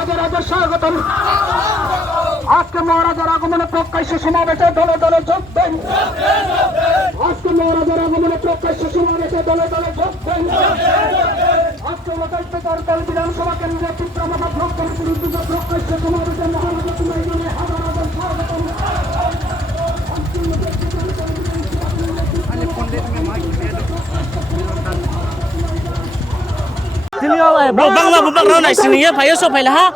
হাজার হাজার স্বাগতম। আজকে মহারাজার আগমনে প্রকাশ্য সমাবেশে দলে দলে যোগ দেন। আজকে মহারাজার আগমনে প্রকাশ্য সমাবেশে দলে দলে যোগ দেন। আজকে দল বিধানসভা কেন্দ্রের চিত্রমাথা ব্লক কমিটির উদ্যোগে প্রকাশ্য সমাবেশে মহারাজা তুলাইজনে হাজার হাজার স্বাগতম। Bubak raw sini ya payo so paila ha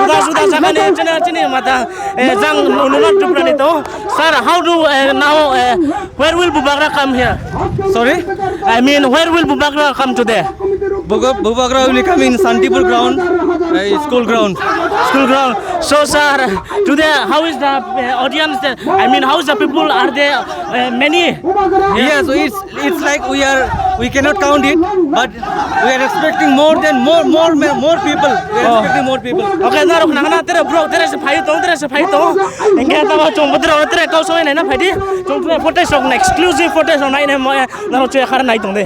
sudah sakane cini mata jang nulan tupran itu sir how do now where will Bubakra come here? Sorry? I mean where will Bubakra come today? Bubakra will come in Santipur ground, school ground. School ground. So sir, today how is the audience? I mean how is the people? Are there many? Yeah, so it's like we cannot count it, but we are expecting more people. We are expecting more people. Okay, na rok na tere bro tere se phai to engge ta ba chong bodra tere kau so na phai di chong photo sok na exclusive photo so nai na mo na ro che khar nai tong de